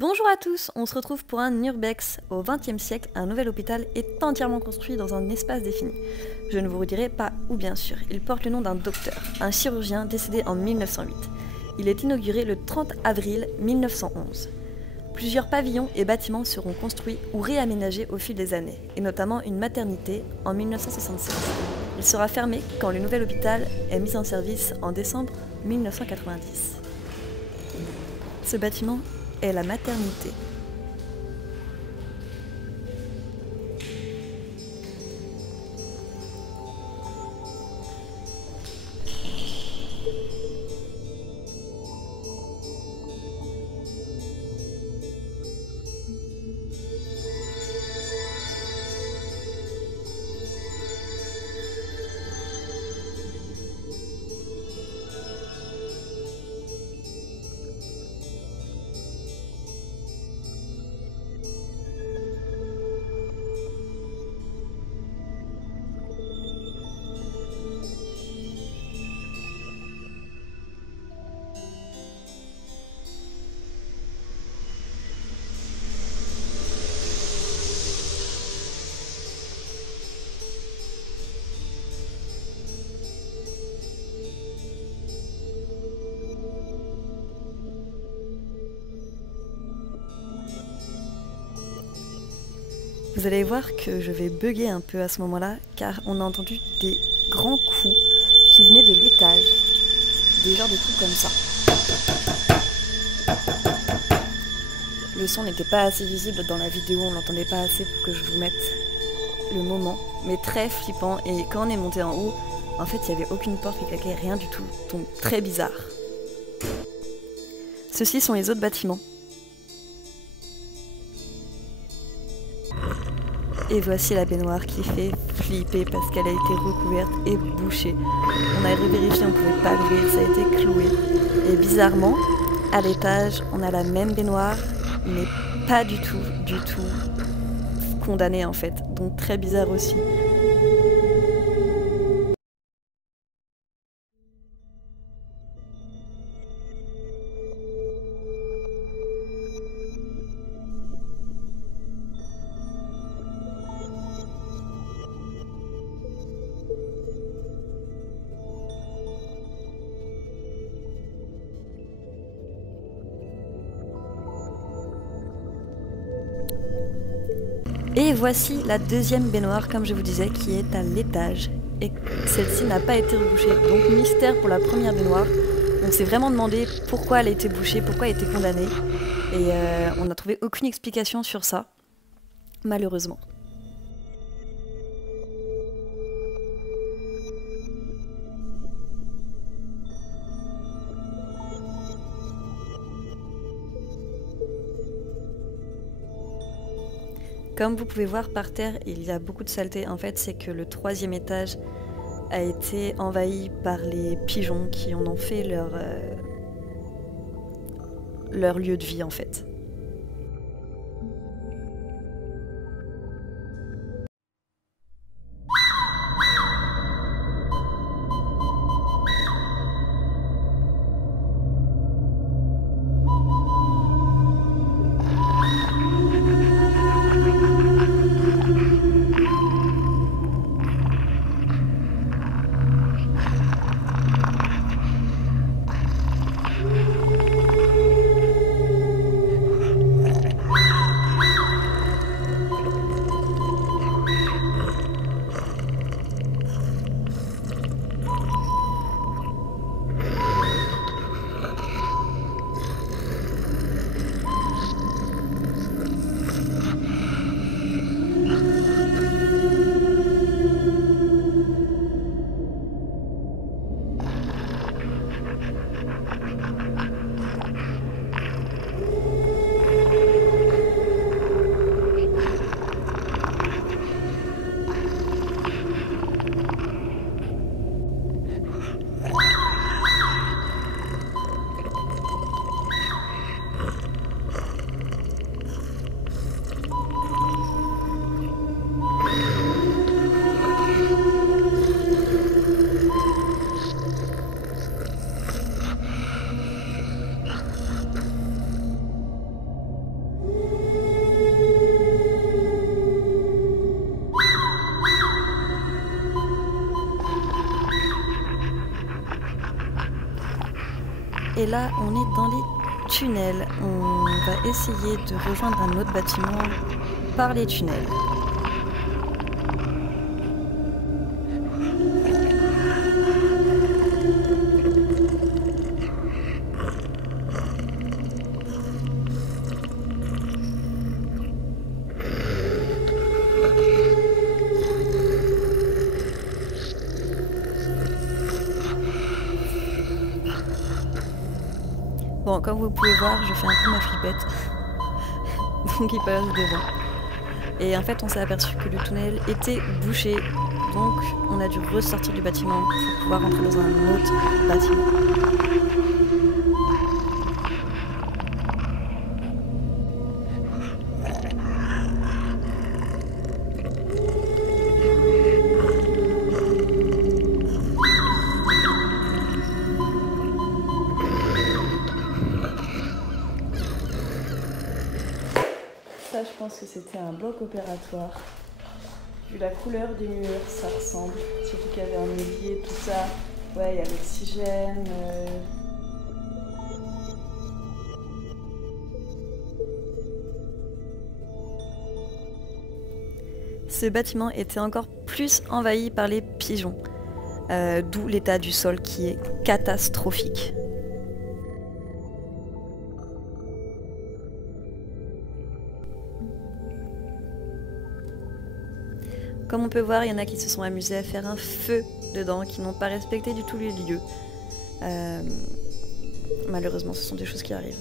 Bonjour à tous, on se retrouve pour un Urbex. Au XXe siècle, un nouvel hôpital est entièrement construit dans un espace défini. Je ne vous redirai pas où bien sûr, il porte le nom d'un docteur, un chirurgien décédé en 1908. Il est inauguré le 30 avril 1911. Plusieurs pavillons et bâtiments seront construits ou réaménagés au fil des années, et notamment une maternité en 1966. Il sera fermé quand le nouvel hôpital est mis en service en décembre 1990. Ce bâtiment est la maternité. Vous allez voir que je vais bugger un peu à ce moment-là, car on a entendu des grands coups qui venaient de l'étage. Des genres de coups comme ça. Le son n'était pas assez visible dans la vidéo, on l'entendait pas assez pour que je vous mette le moment, mais très flippant. Et quand on est monté en haut, en fait il n'y avait aucune porte qui claquait, rien du tout, donc très bizarre. Ceux-ci sont les autres bâtiments. Et voici la baignoire qui fait flipper parce qu'elle a été recouverte et bouchée. On a vérifié, on ne pouvait pas l'ouvrir, ça a été cloué. Et bizarrement, à l'étage, on a la même baignoire, mais pas du tout condamnée en fait. Donc très bizarre aussi. Et voici la deuxième baignoire, comme je vous disais, qui est à l'étage. Et celle-ci n'a pas été rebouchée. Donc mystère pour la première baignoire. On s'est vraiment demandé pourquoi elle a été bouchée, pourquoi elle a été condamnée. Et on n'a trouvé aucune explication sur ça, malheureusement. Comme vous pouvez voir par terre, il y a beaucoup de saleté. En fait, c'est que le troisième étage a été envahi par les pigeons qui en ont fait leur lieu de vie en fait. là, on est dans les tunnels. On va essayer de rejoindre un autre bâtiment par les tunnels. Bon, comme vous pouvez voir, je fais un peu ma flippette. Donc il passe devant. Et en fait, on s'est aperçu que le tunnel était bouché. Donc on a dû ressortir du bâtiment pour pouvoir entrer dans un autre bâtiment. Ça, je pense que c'était un bloc opératoire. Vu la couleur des murs, ça ressemble. Surtout qu'il y avait un évier, tout ça. Ouais, il y a l'oxygène. Ce bâtiment était encore plus envahi par les pigeons. D'où l'état du sol qui est catastrophique. Comme on peut voir, il y en a qui se sont amusés à faire un feu dedans, qui n'ont pas respecté du tout les lieux. Malheureusement, ce sont des choses qui arrivent.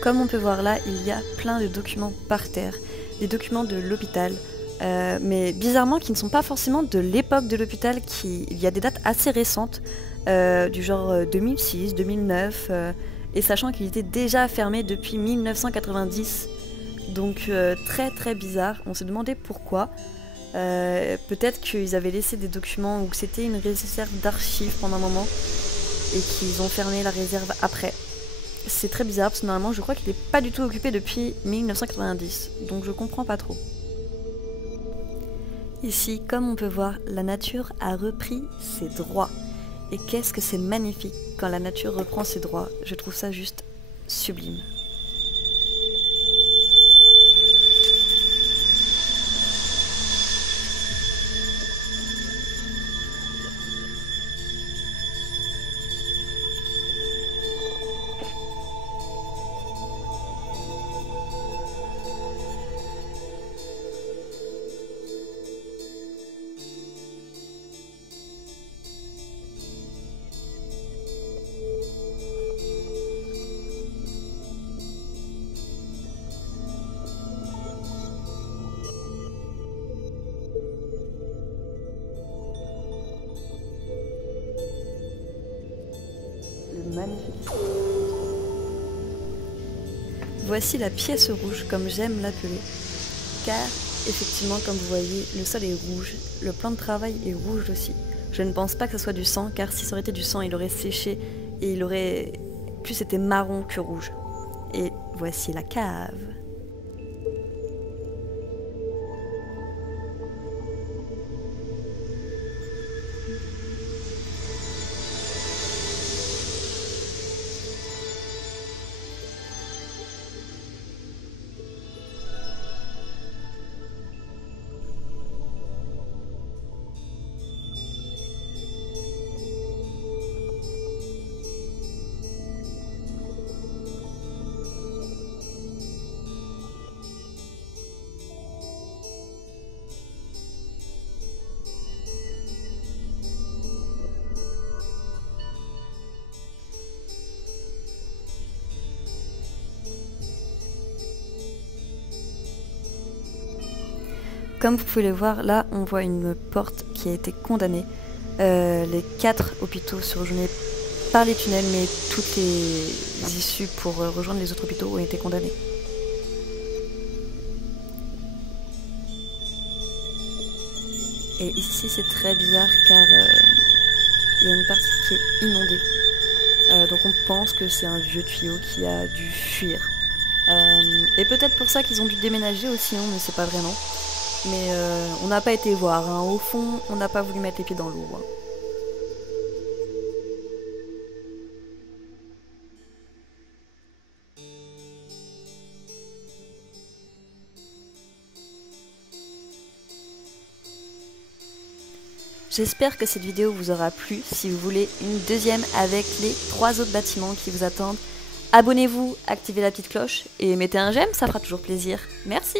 Comme on peut voir là, il y a plein de documents par terre, des documents de l'hôpital, mais bizarrement qui ne sont pas forcément de l'époque de l'hôpital, il y a des dates assez récentes, du genre 2006, 2009, et sachant qu'il était déjà fermé depuis 1990, donc très très bizarre. On s'est demandé pourquoi. Peut-être qu'ils avaient laissé des documents ou que c'était une réserve d'archives pendant un moment et qu'ils ont fermé la réserve après. C'est très bizarre parce que normalement je crois qu'il n'est pas du tout occupé depuis 1990, donc je comprends pas trop. Ici, comme on peut voir, la nature a repris ses droits. Et qu'est-ce que c'est magnifique quand la nature reprend ses droits. Je trouve ça juste sublime. Magnifique. Voici la pièce rouge, comme j'aime l'appeler, car effectivement, comme vous voyez, le sol est rouge, le plan de travail est rouge aussi. Je ne pense pas que ce soit du sang, car si ça aurait été du sang, il aurait séché et il aurait plus été marron que rouge. Et voici la cave. Comme vous pouvez le voir, là on voit une porte qui a été condamnée. Les 4 hôpitaux sont rejoints par les tunnels, mais toutes les issues pour rejoindre les autres hôpitaux ont été condamnées. Et ici c'est très bizarre car il y a une partie qui est inondée. Donc on pense que c'est un vieux tuyau qui a dû fuir. Et peut-être pour ça qu'ils ont dû déménager aussi, on ne sait pas vraiment. Mais on n'a pas été voir, hein. Au fond, on n'a pas voulu mettre les pieds dans l'eau. Hein. J'espère que cette vidéo vous aura plu. Si vous voulez une deuxième avec les 3 autres bâtiments qui vous attendent, abonnez-vous, activez la petite cloche et mettez un j'aime, ça fera toujours plaisir. Merci!